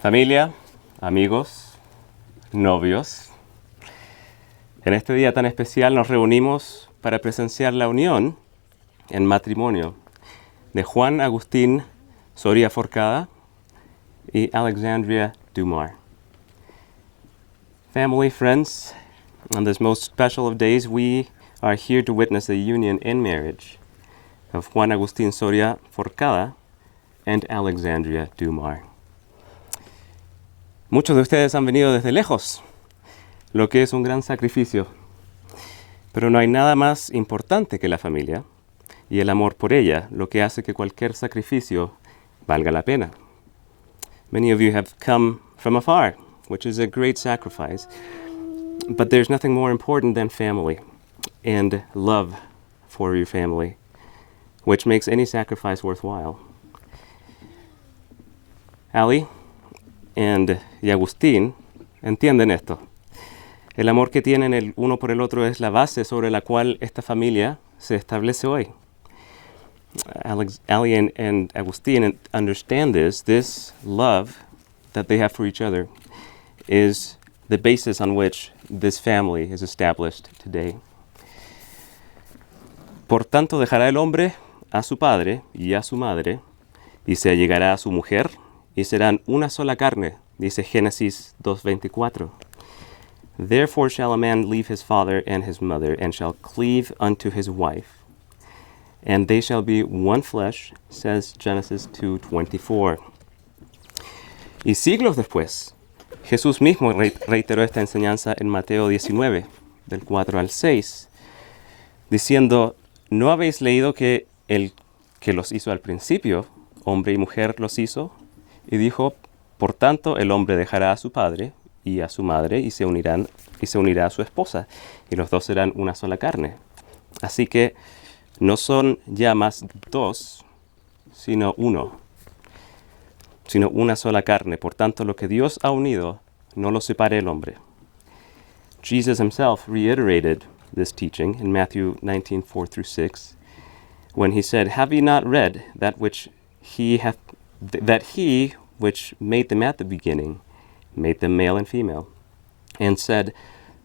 Familia, amigos, novios, en este día tan especial nos reunimos para presenciar la unión en matrimonio de Juan Agustín Soria Forcada y Alexandria Dumar. Family, friends, on this most special of days, we are here to witness the union in marriage of Juan Agustín Soria Forcada and Alexandria Dumar. Muchos de ustedes han venido desde lejos, lo que es un gran sacrificio. Pero no hay nada más importante que la familia y el amor por ella, lo que hace que cualquier sacrificio valga la pena. Many of you have come from afar, which is a great sacrifice. But there's nothing more important than family and love for your family, which makes any sacrifice worthwhile. Ali y Agustín entienden esto. El amor que tienen el uno por el otro es la base sobre la cual esta familia se establece hoy. Ali and Agustin understand this love that they have for each other is the basis on which this family is established today. Por tanto, dejará el hombre a su padre y a su madre, y se allegará a su mujer, y serán una sola carne, dice Génesis 2:24. Therefore shall a man leave his father and his mother, and shall cleave unto his wife, and they shall be one flesh, says Genesis 2:24. Y siglos después, Jesús mismo reiteró esta enseñanza en Mateo 19, del 4 al 6, diciendo, ¿no habéis leído que el que los hizo al principio, hombre y mujer los hizo? Y dijo, por tanto, el hombre dejará a su padre y a su madre y se unirá a su esposa, y los dos serán una sola carne. Así que no son ya más dos, sino uno, sino una sola carne. Por tanto, lo que Dios ha unido, no lo separe el hombre. Jesus himself reiterated this teaching in Matthew 19:4-6, when he said, have ye not read that he which made them at the beginning, made them male and female, and said,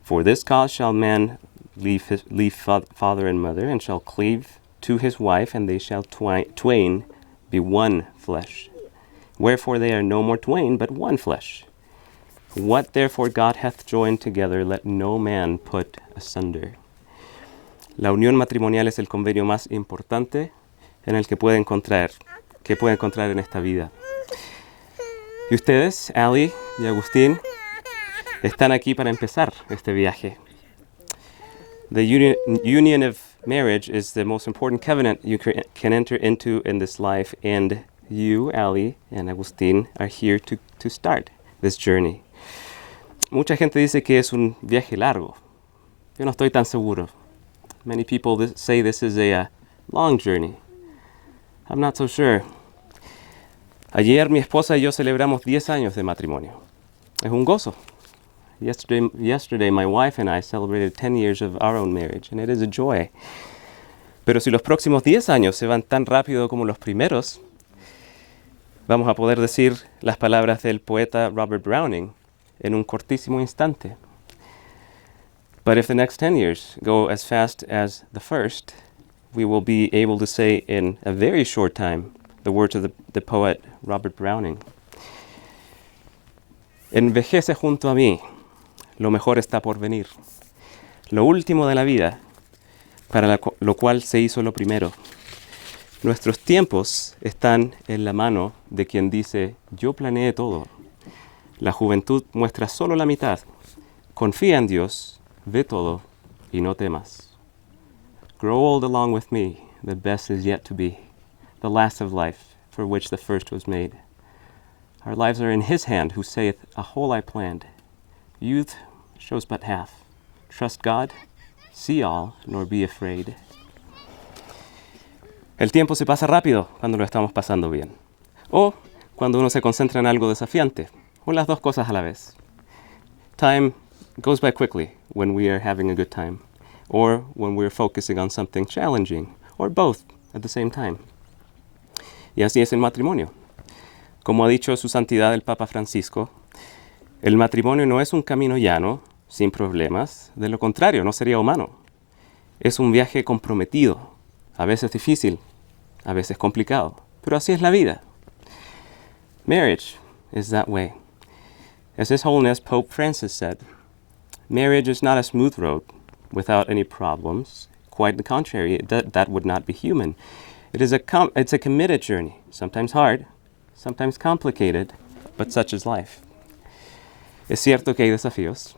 for this cause shall man leave father and mother, and shall cleave to his wife, and they shall twain be one flesh. Wherefore they are no more twain, but one flesh. What therefore God hath joined together, let no man put asunder. La unión matrimonial es el convenio más importante en el que puede encontrar en esta vida. Y ustedes, Ali y Agustín, están aquí para empezar este viaje. The union of marriage is the most important covenant you can enter into in this life, and you, Ali and Agustín, are here to start this journey. Mucha gente dice que es un viaje largo. Yo no estoy tan seguro. Many people say this is a long journey. I'm not so sure. Ayer mi esposa y yo celebramos 10 años de matrimonio. Es un gozo. Yesterday my wife and I celebrated 10 years of our own marriage, and it is a joy. Pero si los próximos 10 años se van tan rápido como los primeros, vamos a poder decir las palabras del poeta Robert Browning en un cortísimo instante. But if the next 10 years go as fast as the first, we will be able to say in a very short time the words of the poet Robert Browning. Envejece junto a mí, lo mejor está por venir. Lo último de la vida, para lo cual se hizo lo primero. Nuestros tiempos están en la mano de quien dice, yo planeé todo. La juventud muestra solo la mitad. Confía en Dios, ve todo y no temas. Grow old along with me, the best is yet to be, the last of life, for which the first was made. Our lives are in his hand, who saith, a whole I planned. Youth shows but half. Trust God, see all, nor be afraid. El tiempo se pasa rápido cuando lo estamos pasando bien. O cuando uno se concentra en algo desafiante. O las dos cosas a la vez. Time goes by quickly when we are having a good time. Or when we're focusing on something challenging. Or both at the same time. Y así es el matrimonio. Como ha dicho su santidad el Papa Francisco, el matrimonio no es un camino llano, sin problemas, de lo contrario, no sería humano. Es un viaje comprometido, a veces difícil, a veces complicado, pero así es la vida. Marriage is that way. As His Holiness Pope Francis said, marriage is not a smooth road without any problems. Quite the contrary, that would not be human. It's a committed journey, sometimes hard, sometimes complicated, but such is life. Es cierto que hay desafíos,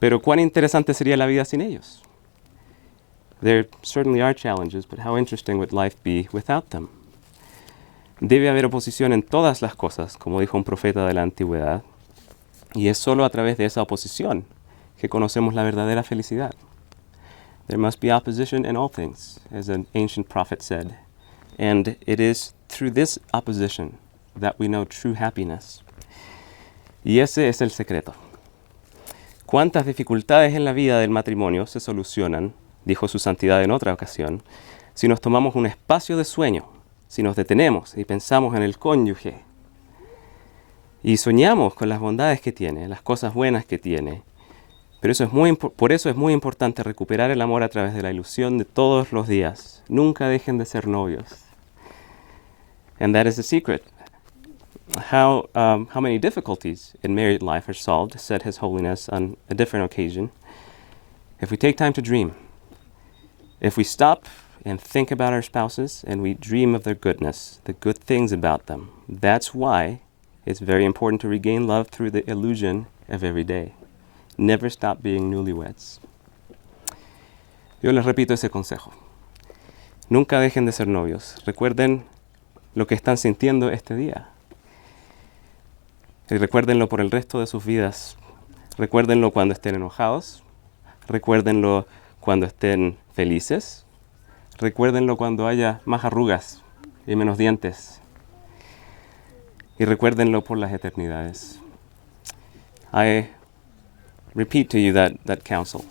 pero cuán interesante sería la vida sin ellos. There certainly are challenges, but how interesting would life be without them? Debe haber oposición en todas las cosas, como dijo un profeta de la antigüedad, y es solo a través de esa oposición que conocemos la verdadera felicidad. There must be opposition in all things, as an ancient prophet said, and it is through this opposition that we know true happiness. Y ese es el secreto. ¿Cuántas dificultades en la vida del matrimonio se solucionan, dijo su santidad en otra ocasión, si nos tomamos un espacio de sueño, si nos detenemos y pensamos en el cónyuge y soñamos con las bondades que tiene, las cosas buenas que tiene? Pero por eso es muy importante recuperar el amor a través de la ilusión de todos los días. Nunca dejen de ser novios. And that is the secret. How many difficulties in married life are solved, said His Holiness on a different occasion, if we take time to dream. If we stop and think about our spouses and we dream of their goodness, the good things about them. That's why it's very important to regain love through the illusion of every day. Never stop being newlyweds. Yo les repito ese consejo. Nunca dejen de ser novios. Recuerden lo que están sintiendo este día. Y recuérdenlo por el resto de sus vidas. Recuérdenlo cuando estén enojados. Recuérdenlo cuando estén felices. Recuérdenlo cuando haya más arrugas y menos dientes. Y recuérdenlo por las eternidades. I repeat to you that counsel.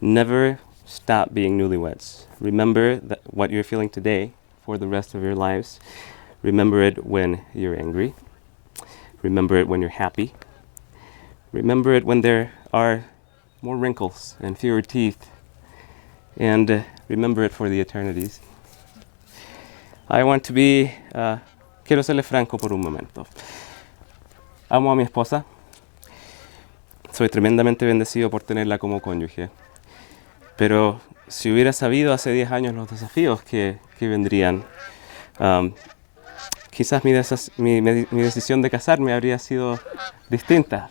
Never stop being newlyweds. Remember what you're feeling today for the rest of your lives. Remember it when you're angry. Remember it when you're happy. Remember it when there are more wrinkles and fewer teeth. And remember it for the eternities. I want to be... quiero serle franco por un momento. Amo a mi esposa. Soy tremendamente bendecido por tenerla como cónyuge. Pero si hubiera sabido hace 10 años los desafíos que vendrían, quizás mi decisión de casarme habría sido distinta.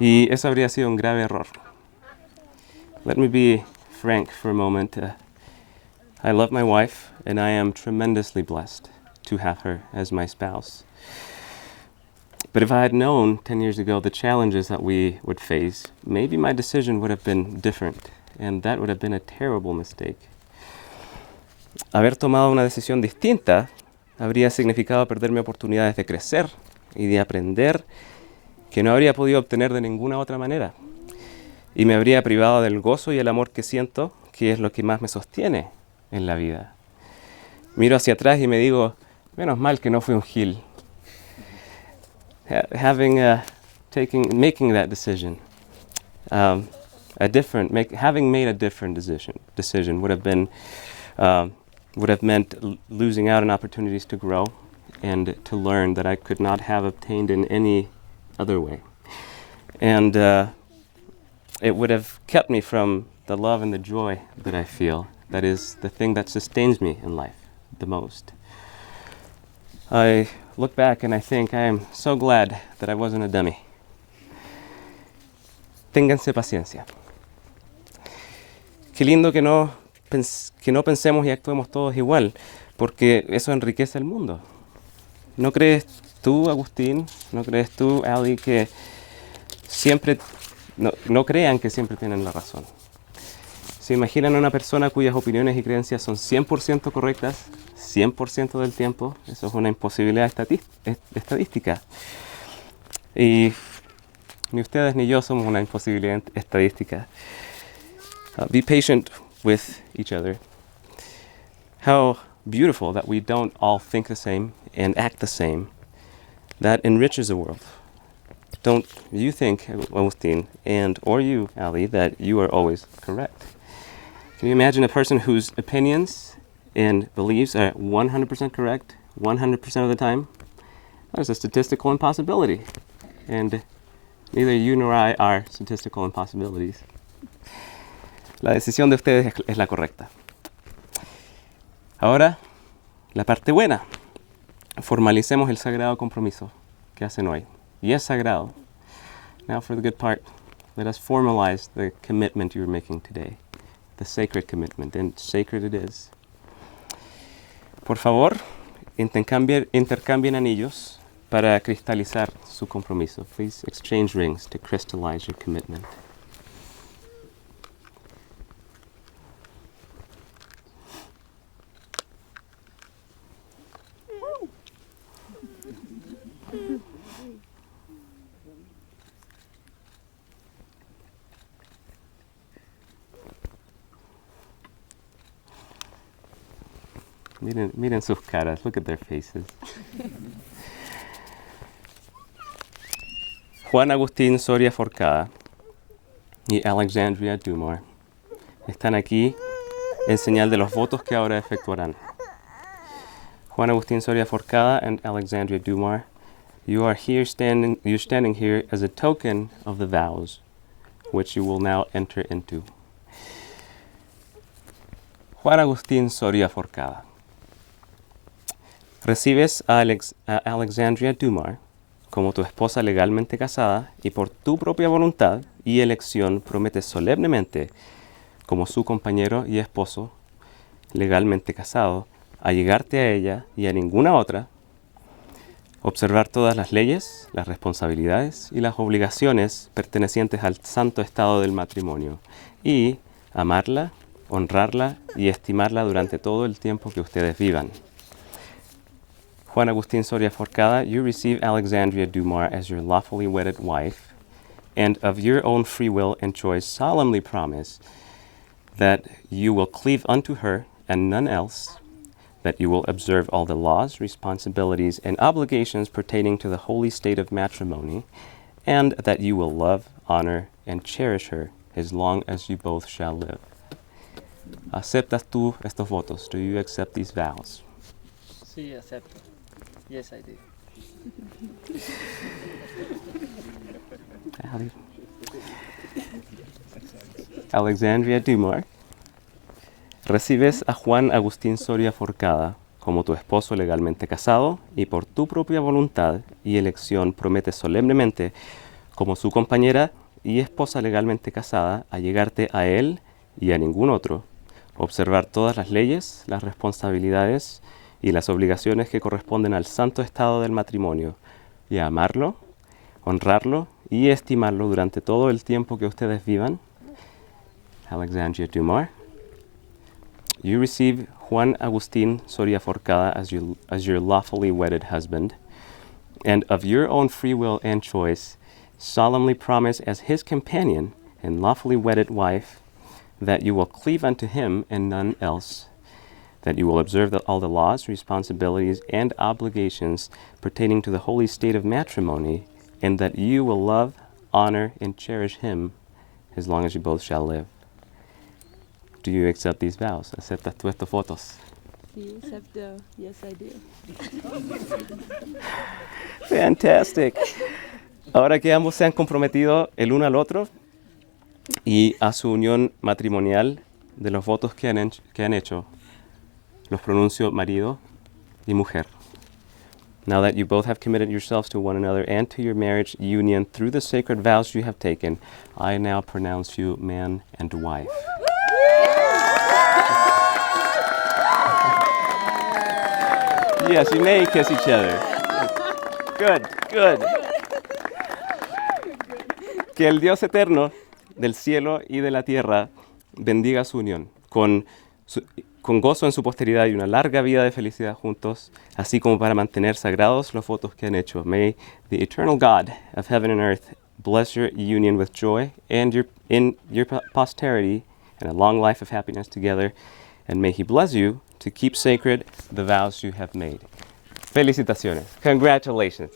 Y eso habría sido un grave error. Let me be frank for a moment. I love my wife, and I am tremendously blessed to have her as my spouse. But if I had known 10 years ago the challenges that we would face, maybe my decision would have been different, and that would have been a terrible mistake. Haber tomado una decisión distinta habría significado perderme oportunidades de crecer y de aprender que no habría podido obtener de ninguna otra manera. Y me habría privado del gozo y el amor que siento, que es lo que más me sostiene en la vida. Miro hacia atrás y me digo, menos mal que no fui un gil. Making that decision, having made a different decision would have meant losing out on opportunities to grow and to learn that I could not have obtained in any other way. And it would have kept me from the love and the joy that I feel. That is the thing that sustains me in life the most. I look back and I think I am so glad that I wasn't a dummy. Ténganse paciencia. Qué lindo que no pensemos y actuemos todos igual, porque eso enriquece el mundo. ¿No crees tú, Agustín? ¿No crees tú, Ali, que siempre no crean que siempre tienen la razón? ¿Se imaginan a una persona cuyas opiniones y creencias son 100% correctas 100% del tiempo? Eso es una imposibilidad estadística. Y ni ustedes ni yo somos una imposibilidad estadística. Be patient with each other. How beautiful that we don't all think the same and act the same. That enriches the world. Don't you think, Agustin, and or you, Ali, that you are always correct? Can you imagine a person whose opinions and beliefs are 100% correct 100% of the time? That's a statistical impossibility. And neither you nor I are statistical impossibilities. La decisión de ustedes es la correcta. Ahora, la parte buena. Formalicemos el sagrado compromiso que hacen hoy. Y es sagrado. Now for the good part. Let us formalize the commitment you're making today. The sacred commitment. And sacred it is. Por favor, intercambien anillos para cristalizar su compromiso. Please exchange rings to crystallize your commitment. Miren sus caras. Look at their faces. Juan Agustín Soria Forcada y Alexandria Dumar están aquí en señal de los votos que ahora efectuarán. Juan Agustín Soria Forcada and Alexandria Dumar, you're standing here as a token of the vows which you will now enter into. Juan Agustín Soria Forcada. Recibes a Alexandria Dumar como tu esposa legalmente casada y por tu propia voluntad y elección prometes solemnemente, como su compañero y esposo legalmente casado, allegarte a ella y a ninguna otra, observar todas las leyes, las responsabilidades y las obligaciones pertenecientes al santo estado del matrimonio y amarla, honrarla y estimarla durante todo el tiempo que ustedes vivan. Juan Agustín Soria Forcada, you receive Alexandria Dumar as your lawfully wedded wife, and of your own free will and choice solemnly promise that you will cleave unto her and none else, that you will observe all the laws, responsibilities, and obligations pertaining to the holy state of matrimony, and that you will love, honor, and cherish her as long as you both shall live. ¿Aceptas tú estos votos? Do you accept these vows? Sí, acepto. Yes, I do. Alexandria Dumar, recibes a Juan Agustín Soria Forcada como tu esposo legalmente casado y por tu propia voluntad y elección prometes solemnemente, como su compañera y esposa legalmente casada, allegarte a él y a ningún otro, observar todas las leyes, las responsabilidades y las obligaciones que corresponden al santo estado del matrimonio, y a amarlo, honrarlo y estimarlo durante todo el tiempo que ustedes vivan. Alexandria Dumar. You receive Juan Agustín Soria Forcada as your lawfully wedded husband, and of your own free will and choice solemnly promise as his companion and lawfully wedded wife that you will cleave unto him and none else, that you will observe all the laws, responsibilities, and obligations pertaining to the holy state of matrimony, and that you will love, honor, and cherish him as long as you both shall live. Do you accept these vows? ¿Aceptas tú estos votos? Sí, acepto. Yes, I do. Fantastic. Ahora que ambos se han comprometido el uno al otro y a su unión matrimonial, de los votos que han hecho, los pronuncio marido y mujer. Now that you both have committed yourselves to one another and to your marriage union through the sacred vows you have taken, I now pronounce you man and wife. Yes, you may kiss each other. Good, good. Que el Dios eterno del cielo y de la tierra bendiga su unión con gozo en su posteridad y una larga vida de felicidad juntos, así como para mantener sagrados los votos que han hecho. May the eternal God of heaven and earth bless your union with joy and in your posterity and a long life of happiness together. and may He bless you to keep sacred the vows you have made. Felicitaciones. Congratulations.